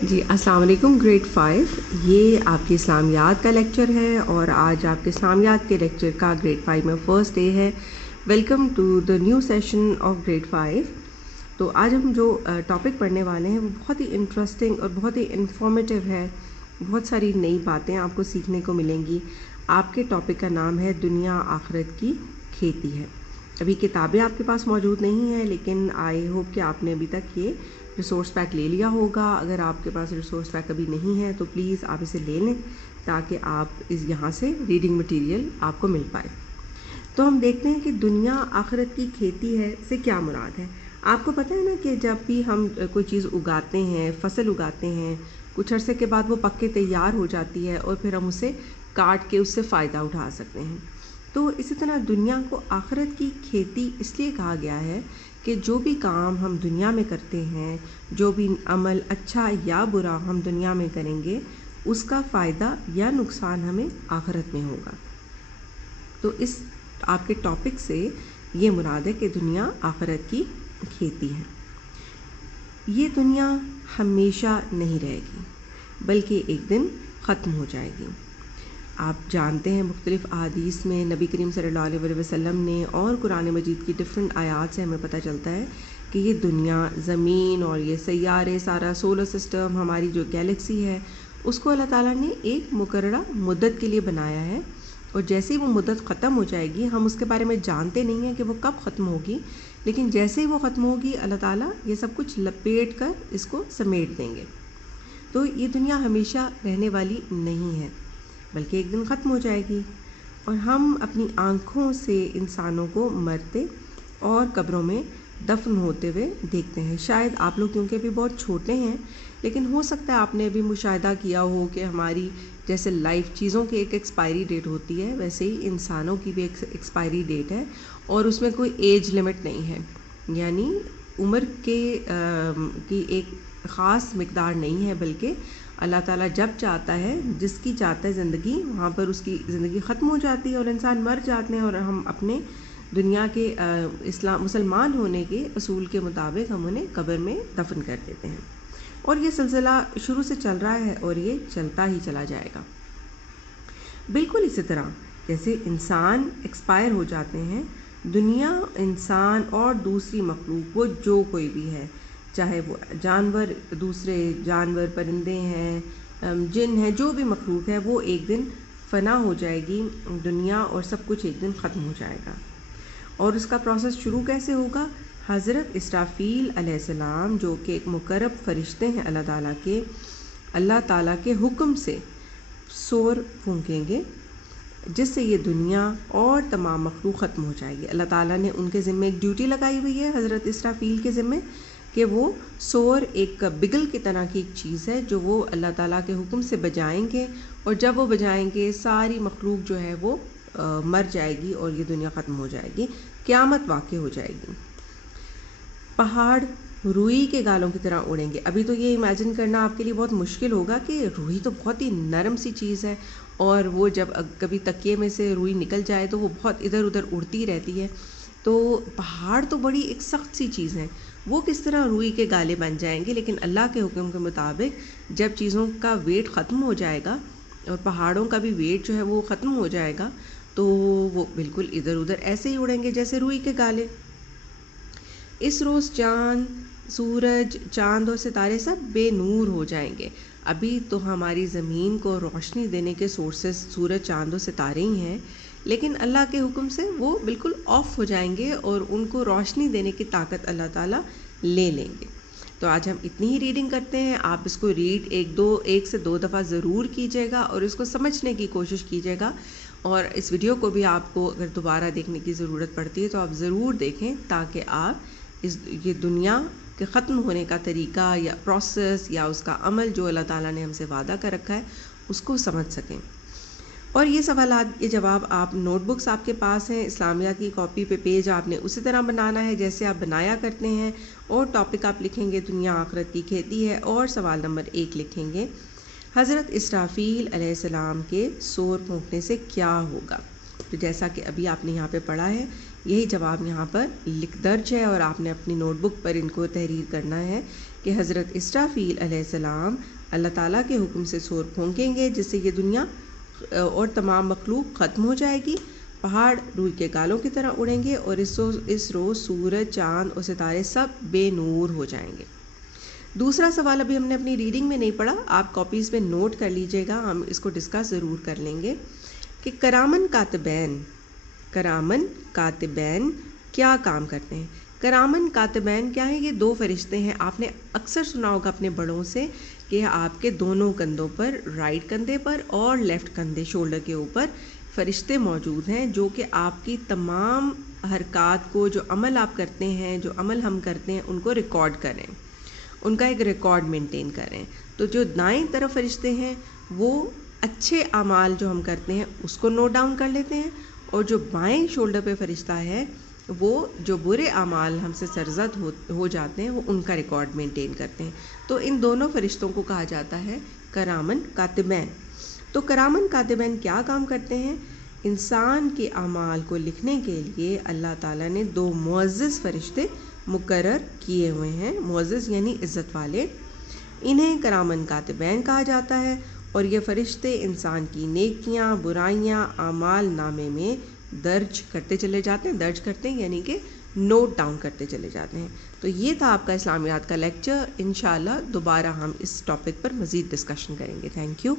جی السلام علیکم گریڈ 5 یہ آپ کی اسلامیات کا لیکچر ہے اور آج آپ کے اسلامیات کے لیکچر کا گریڈ 5 میں فرسٹ ڈے ہے. Welcome to the new session of grade 5. تو آج ہم جو ٹاپک پڑھنے والے ہیں وہ بہت ہی انٹرسٹنگ اور بہت ہی انفارمیٹیو ہے. بہت ساری نئی باتیں آپ کو سیکھنے کو ملیں گی. آپ کے ٹاپک کا نام ہے دنیا آخرت کی کھیتی ہے. ابھی کتابیں آپ کے پاس موجود نہیں ہیں لیکن آئی ہوپ کہ آپ نے ابھی تک یہ ریسورس پیک لے لیا ہوگا. اگر آپ کے پاس ریسورس پیک ابھی نہیں ہے تو پلیز آپ اسے لے لیں تاکہ آپ یہاں سے ریڈنگ مٹیریل آپ کو مل پائے. تو ہم دیکھتے ہیں کہ دنیا آخرت کی کھیتی ہے سے کیا مراد ہے. آپ کو پتہ ہے نا کہ جب بھی ہم کوئی چیز اگاتے ہیں، فصل اگاتے ہیں، کچھ عرصے کے بعد وہ پک کے تیار ہو جاتی ہے اور پھر ہم اسے کاٹ کے اس سے فائدہ اٹھا سکتے ہیں. تو اسی طرح دنیا کو آخرت کی کھیتی اس لیے کہا گیا ہے کہ جو بھی کام ہم دنیا میں کرتے ہیں، جو بھی عمل اچھا یا برا ہم دنیا میں کریں گے، اس کا فائدہ یا نقصان ہمیں آخرت میں ہوگا. تو اس آپ کے ٹاپک سے یہ مراد ہے کہ دنیا آخرت کی کھیتی ہے. یہ دنیا ہمیشہ نہیں رہے گی بلکہ ایک دن ختم ہو جائے گی. آپ جانتے ہیں مختلف احادیث میں نبی کریم صلی اللہ علیہ وسلم نے اور قرآن مجید کی ڈفرینٹ آیات سے ہمیں پتہ چلتا ہے کہ یہ دنیا، زمین اور یہ سیارے، سارا سولر سسٹم، ہماری جو گیلیکسی ہے، اس کو اللہ تعالیٰ نے ایک مقررہ مدت کے لیے بنایا ہے. اور جیسے ہی وہ مدت ختم ہو جائے گی، ہم اس کے بارے میں جانتے نہیں ہیں کہ وہ کب ختم ہوگی، لیکن جیسے ہی وہ ختم ہوگی اللہ تعالیٰ یہ سب کچھ لپیٹ کر اس کو سمیٹ دیں گے. تو یہ دنیا ہمیشہ رہنے والی نہیں ہے بلکہ ایک دن ختم ہو جائے گی. اور ہم اپنی آنکھوں سے انسانوں کو مرتے اور قبروں میں دفن ہوتے ہوئے دیکھتے ہیں. شاید آپ لوگ کیونکہ بھی بہت چھوٹے ہیں لیکن ہو سکتا ہے آپ نے بھی مشاہدہ کیا ہو کہ ہماری جیسے لائف چیزوں کی ایک ایکسپائری ڈیٹ ہوتی ہے، ویسے ہی انسانوں کی بھی ایک ایکسپائری ڈیٹ ہے اور اس میں کوئی ایج لمٹ نہیں ہے. یعنی عمر کی ایک خاص مقدار نہیں ہے، بلکہ اللہ تعالیٰ جب چاہتا ہے، جس کی چاہتا ہے زندگی، وہاں پر اس کی زندگی ختم ہو جاتی ہے اور انسان مر جاتے ہیں اور ہم اپنے دنیا کے مسلمان ہونے کے اصول کے مطابق ہم انہیں قبر میں دفن کر دیتے ہیں. اور یہ سلسلہ شروع سے چل رہا ہے اور یہ چلتا ہی چلا جائے گا. بالکل اسی طرح جیسے انسان ایکسپائر ہو جاتے ہیں، دنیا، انسان اور دوسری مخلوق، وہ جو کوئی بھی ہے، چاہے وہ جانور، دوسرے جانور، پرندے ہیں، جن ہیں، جو بھی مخلوق ہے، وہ ایک دن فنا ہو جائے گی. دنیا اور سب کچھ ایک دن ختم ہو جائے گا. اور اس کا پروسیس شروع کیسے ہوگا؟ حضرت اسرافیل علیہ السلام جو کہ ایک مقرب فرشتے ہیں اللہ تعالیٰ کے حکم سے سور پھونکیں گے، جس سے یہ دنیا اور تمام مخلوق ختم ہو جائے گی. اللہ تعالیٰ نے ان کے ذمے ایک ڈیوٹی لگائی ہوئی ہے حضرت اسرافیل کے ذمے کہ وہ سور ایک بگل کی طرح کی ایک چیز ہے جو وہ اللہ تعالیٰ کے حکم سے بجائیں گے، اور جب وہ بجائیں گے ساری مخلوق جو ہے وہ مر جائے گی اور یہ دنیا ختم ہو جائے گی، قیامت واقع ہو جائے گی. پہاڑ روئی کے گالوں کی طرح اڑیں گے. ابھی تو یہ امیجن کرنا آپ کے لیے بہت مشکل ہوگا کہ روئی تو بہت ہی نرم سی چیز ہے اور وہ جب کبھی تکیے میں سے روئی نکل جائے تو وہ بہت ادھر ادھر اڑتی رہتی ہے. تو پہاڑ تو بڑی ایک سخت سی چیز ہے، وہ کس طرح روئی کے گالے بن جائیں گے؟ لیکن اللہ کے حکم کے مطابق جب چیزوں کا ویٹ ختم ہو جائے گا اور پہاڑوں کا بھی ویٹ جو ہے وہ ختم ہو جائے گا تو وہ بالکل ادھر ادھر ایسے ہی اڑیں گے جیسے روئی کے گالے. اس روز سورج، چاند اور ستارے سب بے نور ہو جائیں گے. ابھی تو ہماری زمین کو روشنی دینے کے سورسز سورج، چاند اور ستارے ہی ہیں، لیکن اللہ کے حکم سے وہ بالکل آف ہو جائیں گے اور ان کو روشنی دینے کی طاقت اللہ تعالیٰ لے لیں گے. تو آج ہم اتنی ہی ریڈنگ کرتے ہیں. آپ اس کو ریڈ ایک سے دو دفعہ ضرور کیجیے گا اور اس کو سمجھنے کی کوشش کیجیے گا. اور اس ویڈیو کو بھی آپ کو اگر دوبارہ دیکھنے کی ضرورت پڑتی ہے تو آپ ضرور دیکھیں تاکہ آپ یہ دنیا کے ختم ہونے کا طریقہ یا پروسیس یا اس کا عمل جو اللہ تعالیٰ نے ہم سے وعدہ کر رکھا ہے اس کو سمجھ سکیں. اور یہ سوالات، یہ جواب آپ نوٹ بکس آپ کے پاس ہیں، اسلامیات کی کاپی پہ پیج آپ نے اسی طرح بنانا ہے جیسے آپ بنایا کرتے ہیں، اور ٹاپک آپ لکھیں گے دنیا آخرت کی کھیتی ہے، اور سوال نمبر 1 لکھیں گے حضرت اسرافیل علیہ السلام کے سور پھونکنے سے کیا ہوگا. تو جیسا کہ ابھی آپ نے یہاں پہ پڑھا ہے، یہی جواب یہاں پر درج ہے اور آپ نے اپنی نوٹ بک پر ان کو تحریر کرنا ہے کہ حضرت اسرافیل علیہ السلام اللہ تعالیٰ کے حکم سے سور پھونکیں گے جس سے یہ دنیا اور تمام مخلوق ختم ہو جائے گی. پہاڑ روئی کے گالوں کی طرح اڑیں گے اور اس روز سورج، چاند اور ستارے سب بے نور ہو جائیں گے. دوسرا سوال ابھی ہم نے اپنی ریڈنگ میں نہیں پڑھا، آپ کاپیز میں نوٹ کر لیجئے گا، ہم اس کو ڈسکس ضرور کر لیں گے کہ کرامن کاتبین کیا کام کرتے ہیں. کرامن کاتبین کیا ہیں؟ یہ دو فرشتے ہیں. آپ نے اکثر سنا ہوگا اپنے بڑوں سے کہ آپ کے دونوں کندھوں پر، رائٹ کندھے پر اور لیفٹ کندھے شولڈر کے اوپر فرشتے موجود ہیں جو کہ آپ کی تمام حرکات کو، جو عمل آپ کرتے ہیں، جو عمل ہم کرتے ہیں، ان کو ریکارڈ کریں، ان کا ایک ریکارڈ مینٹین کریں. تو جو دائیں طرف فرشتے ہیں وہ اچھے اعمال جو ہم کرتے ہیں اس کو نوٹ ڈاؤن کر لیتے ہیں، اور جو بائیں شولڈر پہ فرشتہ ہے وہ جو برے اعمال ہم سے سرزد ہو جاتے ہیں وہ ان کا ریکارڈ مینٹین کرتے ہیں. تو ان دونوں فرشتوں کو کہا جاتا ہے کرامن کاتبین. تو کرامن کاتبین کیا کام کرتے ہیں؟ انسان کے اعمال کو لکھنے کے لیے اللہ تعالیٰ نے دو معزز فرشتے مقرر کیے ہوئے ہیں. معزز یعنی عزت والے. انہیں کرامن کاتبین کہا جاتا ہے، اور یہ فرشتے انسان کی نیکیاں، برائیاں اعمال نامے میں درج کرتے چلے جاتے ہیں. درج کرتے ہیں یعنی کہ نوٹ ڈاؤن کرتے چلے جاتے ہیں. تو یہ تھا آپ کا اسلامیات کا لیکچر. انشاءاللہ دوبارہ ہم اس ٹاپک پر مزید ڈسکشن کریں گے. Thank you.